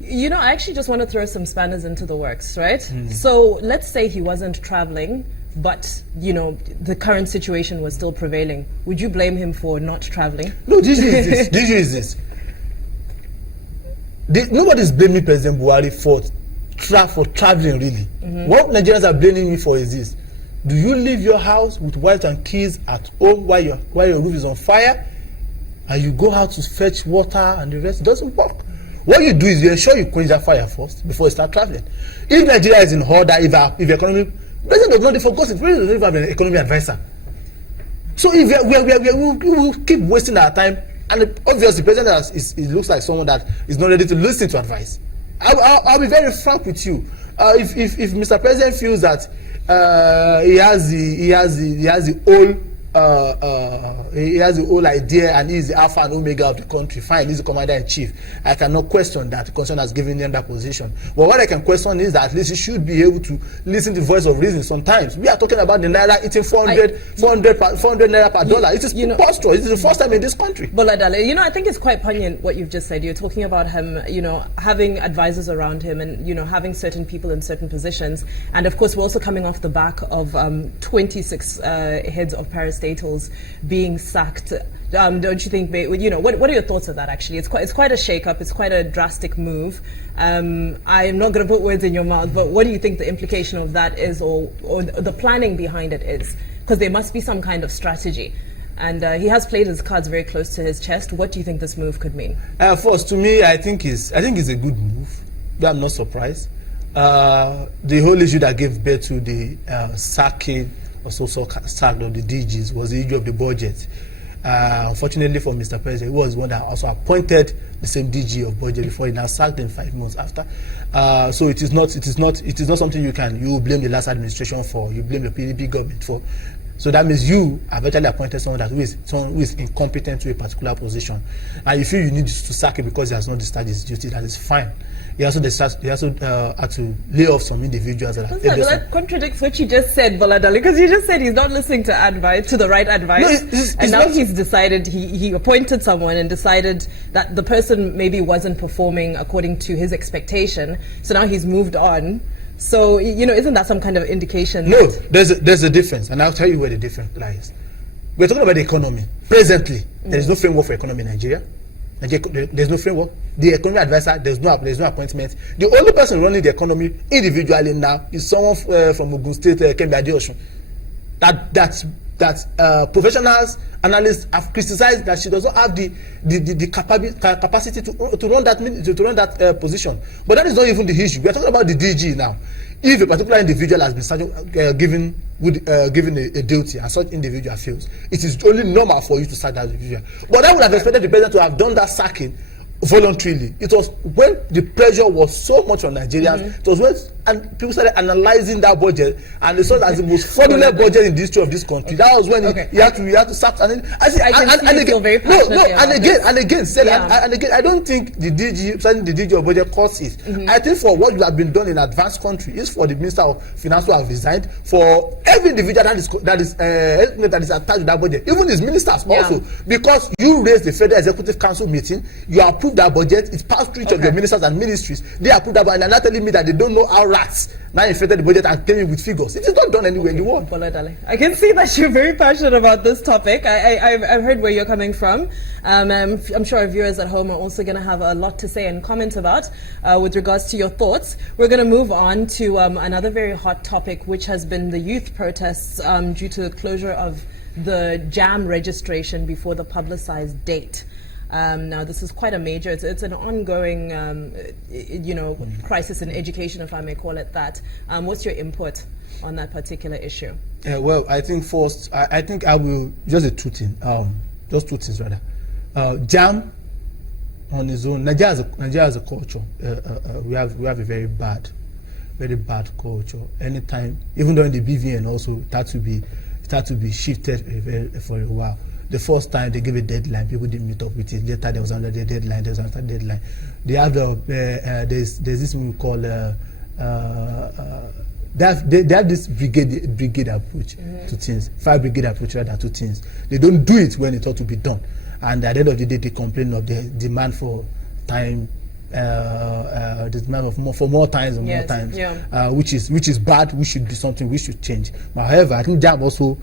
You know, I actually just want to throw some spanners into the works, right? So let's say he wasn't traveling, but, you know, the current situation was still prevailing. Would you blame him for not traveling? No, the issue is this. The issue is this. Nobody's blaming President Buhari for traveling, really. What Nigerians are blaming me for is this. Do you leave your house with wife and kids at home while your roof is on fire, and you go out to fetch water and the rest? It doesn't work. What you do is you ensure you quench that fire first before you start traveling. If Nigeria is in order, if economy, President does not forget it. President does not even have an economy advisor. So if we will keep wasting our time, and obviously the president it looks like someone that is not ready to listen to advice. I'll be very frank with you. If Mr. President feels that he has the whole idea and he's the alpha and omega of the country, fine, he's the commander-in-chief. I cannot question that. The constitution has given him that position. But what I can question is that at least he should be able to listen to the voice of reason sometimes. We are talking about the naira eating 400 naira per dollar. It is preposterous. It is the first time in this country. Boladale, you know, I think it's quite poignant what you've just said. You're talking about him, you know, having advisors around him and, you know, having certain people in certain positions. And of course, we're also coming off the back of 26 heads of parastatals being sacked. Don't you think, you know, what are your thoughts of that actually? It's quite a shake-up, it's quite a drastic move. I'm not going to put words in your mouth, but what do you think the implication of that is, or the planning behind it is? Because there must be some kind of strategy. And he has played his cards very close to his chest. What do you think this move could mean? First, to me, I think it's a good move. I'm not surprised. The whole issue that gave birth to the sacking also sacked of the DGs was the issue of the budget. Unfortunately for Mr. President, he was one that also appointed the same DG of budget before he now sacked him 5 months after. So it is not something you blame the last administration for, you blame the PDP government for. So that means you have actually appointed someone who is incompetent to a particular position, and you feel you need to sack him because he has not discharged his duty. That is fine. He also had to lay off some individuals. That contradicts what you just said, Boladale, because you just said he's not listening to advice, to the right advice. No, and now he's decided, he appointed someone and decided that the person maybe wasn't performing according to his expectation. So now he's moved on. So, you know, isn't that some kind of indication? No, there's a difference, and I'll tell you where the difference lies. We're talking about the economy. Presently, there is no framework for economy in Nigeria. There's no framework. The economy advisor, there's no appointment. The only person running the economy individually now is someone from Ogun State, Kembe Adeosun. That professionals, analysts have criticized that she does not have the capacity to run that position. But that is not even the issue. We are talking about the DG now. If a particular individual has been given a duty and such individual fails, it is only normal for you to sack that individual. But I would have expected the president to have done that sacking voluntarily. It was when the pressure was so much on Nigerians. It was when people started analyzing that budget, and they saw that as the most fraudulent budget in the history of this country. That was when he had to sack. And again, I don't think the DG of budget caused it. I think for what you have been done in advanced country is for the Minister of Finance who have resigned, for every individual that is attached to that budget, even his ministers also, because you raised the Federal Executive Council meeting, you approved that budget, it passed through each of your ministers and ministries, they approved that budget, and they're not telling me that they don't know how rats now inflated the budget and came in with figures. It is not done anywhere in the world. I can see that you're very passionate about this topic. I've heard where you're coming from. I'm sure our viewers at home are also going to have a lot to say and comment about with regards to your thoughts. We're going to move on to another very hot topic, which has been the youth protests due to the closure of the JAM registration before the publicized date. Now, this is quite a major, it's an ongoing, crisis in education, if I may call it that. What's your input on that particular issue? Well, I think first, I think I will, just two things rather. JAM on its own, Nigeria has a culture. We have a very bad culture. Anytime, even during the BVN also, it had to be shifted for a while. The first time they gave a deadline, people didn't meet up with it. Later there was another deadline. They have there's this thing we call they have this brigade approach to things. Fire brigade approach rather to things. They don't do it when it ought to be done. And at the end of the day, they complain of the demand for time the demand of more times and more times, which is bad. We should do something. We should change. But however, I think JAMB also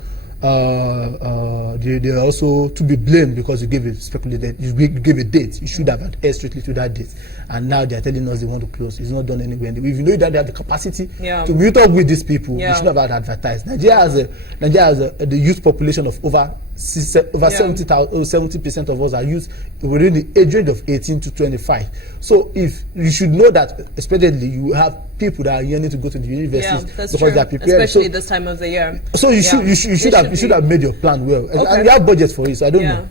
they are also to be blamed because you gave you gave a date. You should have adhered strictly to that date, and now they are telling us they want to close. It's not done anywhere. If you know that they have the capacity to meet up with these people, you should have advertised. Nigeria has the youth population of over 70% of us are youth within the age range of 18 to 25. So if you should know that, especially you have people that are yearning to go to the universities because they are prepared, especially this time of the year. So you should have made your plan well, and you have budget for it. So I don't know.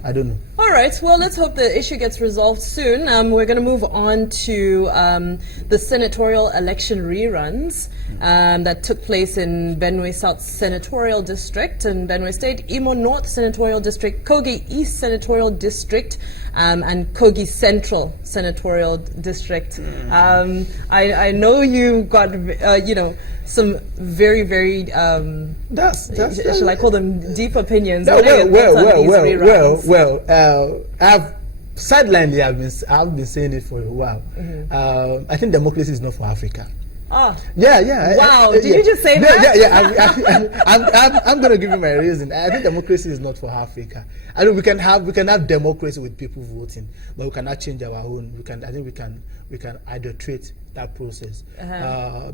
All right. Well, let's hope the issue gets resolved soon. We're going to move on to the senatorial election reruns that took place in Benue South Senatorial District and Benue State, Imo North Senatorial District, Kogi East Senatorial District, and Kogi Central Senatorial District. I know you got some very shall I call them deep opinions? I've sidelinely I've been saying it for a while. I think democracy is not for Africa. Oh. Yeah. Wow, did you just say that? Yeah. I'm going to give you my reason. I think democracy is not for Africa. I know we can have democracy with people voting, but we cannot change our own. I think we can adulterate that process.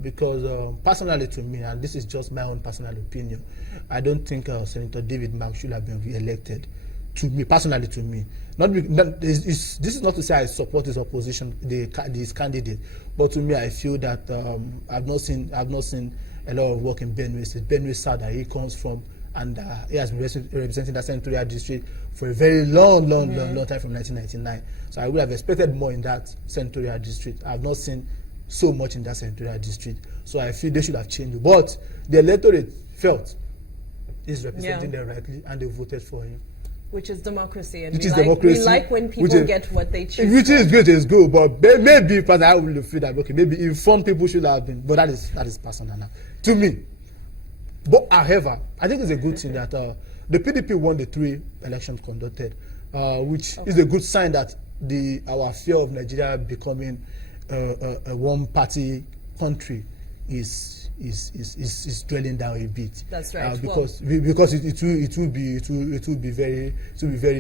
Because personally to me, and this is just my own personal opinion, I don't think Senator David Mark should have been re-elected. To me, personally, to me, this is not to say I support his opposition, his candidate, but to me, I feel that I've not seen a lot of work in Benue State. Benue South that he comes from, and he has been representing that senatorial district for a very long time from 1999. So I would have expected more in that senatorial district. I have not seen so much in that senatorial district. So I feel they should have changed. But the electorate felt he's representing them rightly, and they voted for him. Which is democracy, and democracy. We like when people get what they choose. Which is good, is good, but maybe because I will feel that maybe informed people should have been, but that is personal now to me. But however, I think it's a good thing that the PDP won the 3 elections conducted, which is a good sign that our fear of Nigeria becoming a one-party country is dwelling down a bit. That's right. Because it will be very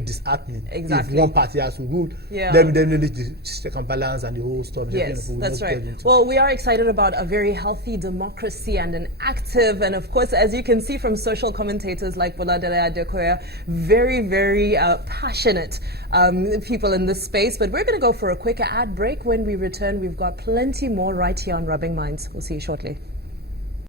disheartening. Exactly. If one party has to rule. Then they need the check and balance and the whole stuff. Yes, that's right. Well, we are excited about a very healthy democracy and an active, and of course, as you can see from social commentators like Boladele Adekoya, very passionate people in this space. But we're going to go for a quick ad break. When we return, we've got plenty more right here on Rubbing Minds. We'll see you shortly.